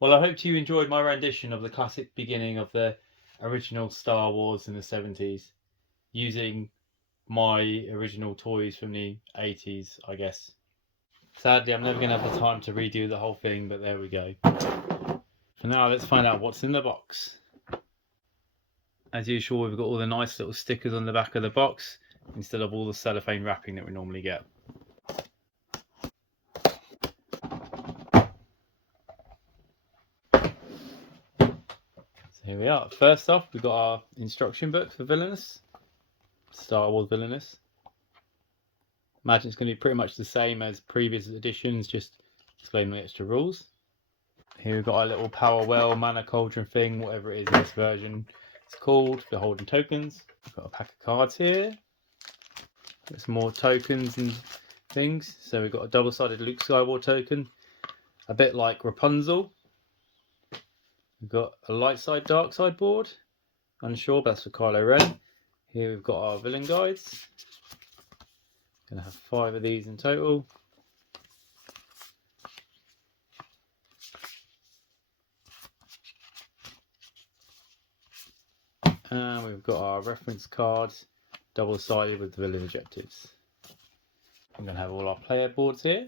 Well, I hope you enjoyed my rendition of the classic beginning of the original Star Wars in the 70s, using my original toys from the 80s, I guess. Sadly, I'm never going to have the time to redo the whole thing, but there we go. For now, let's find out what's in the box. As usual, we've got all the nice little stickers on the back of the box, instead of all the cellophane wrapping that we normally get. Here we are. First off, we've got our instruction book for Villainous, Star Wars Villainous. Imagine it's going to be pretty much the same as previous editions, just explaining the extra rules. Here we've got our little power well, mana cauldron thing, whatever it is in this version it's called, for holding tokens. We've got a pack of cards here. Got some more tokens and things. So we've got a double-sided Luke Skywalker token, a bit like Rapunzel. We've got a light side, dark side board. Unsure, but that's for Kylo Ren. Here we've got our villain guides. Gonna have 5 of these in total. And we've got our reference cards, double-sided with the villain objectives. I'm gonna have all our player boards here.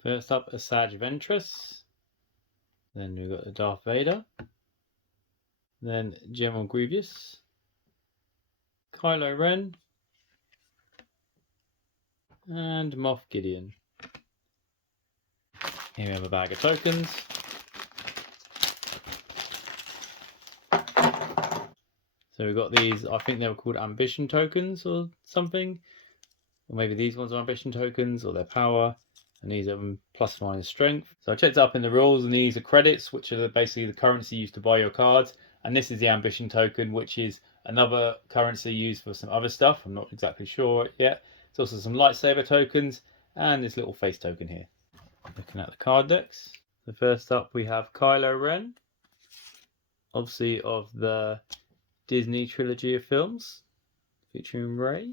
First up, Asajj Ventress. Then we've got the Darth Vader. Then General Grievous. Kylo Ren. And Moff Gideon. Here we have a bag of tokens. So we've got these, I think they were called ambition tokens or something. Or maybe these ones are ambition tokens, or their power. And these are plus minus strength. So I checked up in the rules, and these are credits, which are basically the currency used to buy your cards. And this is the ambition token, which is another currency used for some other stuff. I'm not exactly sure yet. There's also some lightsaber tokens and this little face token here. Looking at the card decks. So first up we have Kylo Ren, obviously of the Disney trilogy of films, featuring Rey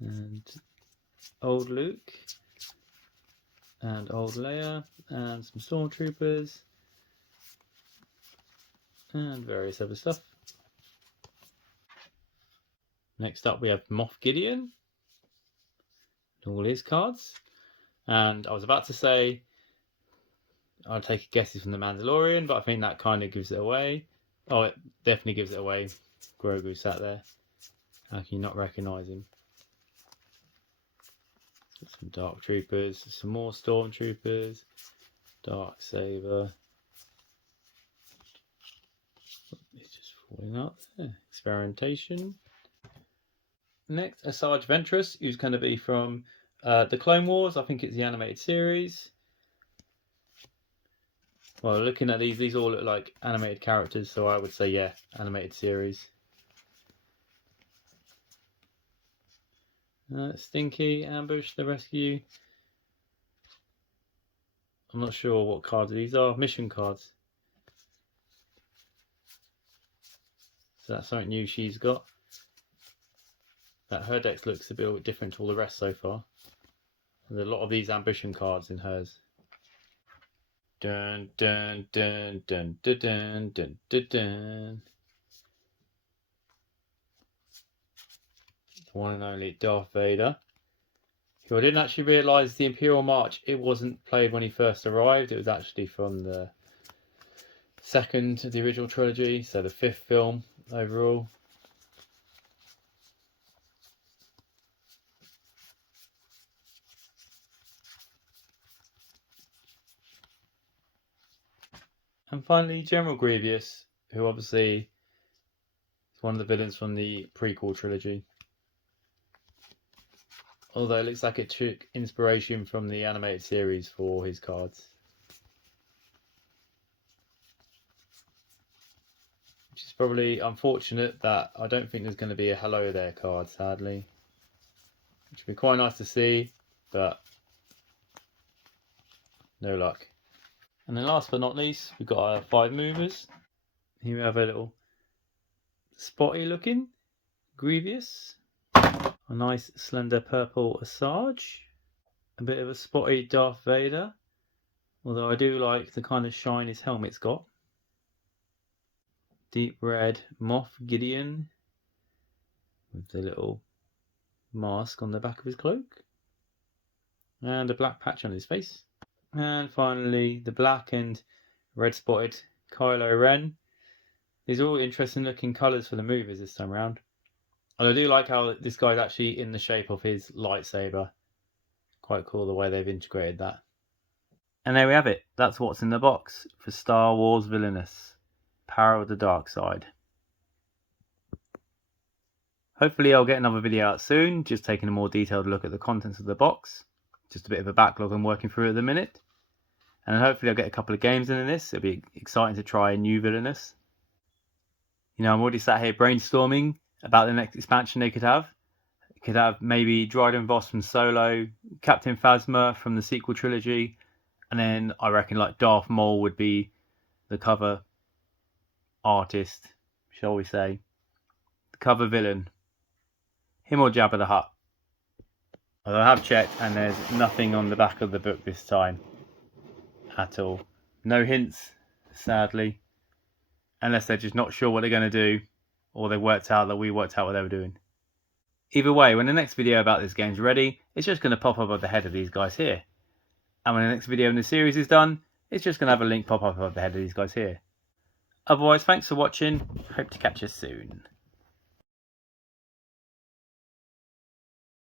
and old Luke and old Leia and some stormtroopers and various other stuff. Next up we have Moff Gideon and all his cards. And I was about to say I'll take a guess from the Mandalorian, but I think that kind of gives it away. Oh, it definitely gives it away. Grogu sat there. How can you not recognise him? Some Dark Troopers, some more Stormtroopers, Dark Saber. It's just falling out there. Experimentation. Next, Asajj Ventress, who's going to be from the Clone Wars. I think it's the animated series. Well, looking at these all look like animated characters, so I would say, yeah, animated series. Stinky, Ambush, The Rescue. I'm not sure what cards these are. Mission cards. So that's something new she's got. That her deck looks a bit different to all the rest so far. There's a lot of these ambition cards in hers. Dun dun dun dun dun dun dun dun dun. The one and only Darth Vader. Who I didn't actually realise the Imperial March, it wasn't played when he first arrived. It was actually from the second of the original trilogy, so the 5th film overall. And finally, General Grievous, who obviously is one of the villains from the prequel trilogy. Although it looks like it took inspiration from the animated series for his cards. Which is probably unfortunate that I don't think there's going to be a Hello There card, sadly. Which would be quite nice to see, but no luck. And then last but not least, we've got our 5 movers. Here we have a little spotty looking Grievous. A nice slender purple Asajj. A bit of a spotty Darth Vader. Although I do like the kind of shine his helmet's got. Deep red Moff Gideon. With the little mask on the back of his cloak. And a black patch on his face. And finally the black and red spotted Kylo Ren. These are all interesting looking colours for the movers this time around. And I do like how this guy's actually in the shape of his lightsaber. Quite cool the way they've integrated that. And there we have it. That's what's in the box for Star Wars Villainous. Power of the Dark Side. Hopefully I'll get another video out soon, just taking a more detailed look at the contents of the box. Just a bit of a backlog I'm working through at the minute. And hopefully I'll get a couple of games in this. It'll be exciting to try a new Villainous. You know, I'm already sat here brainstorming about the next expansion they could have. It could have maybe Dryden Voss from Solo, Captain Phasma from the sequel trilogy, and then I reckon like Darth Maul would be the cover artist, shall we say. The cover villain. Him or Jabba the Hutt. Although I have checked and there's nothing on the back of the book this time. At all. No hints, sadly. Unless they're just not sure what they're going to do, or they worked out that we worked out what they were doing. Either way, when the next video about this game's ready, it's just going to pop up above the head of these guys here. And when the next video in the series is done, it's just going to have a link pop up above the head of these guys here. Otherwise, thanks for watching. Hope to catch you soon.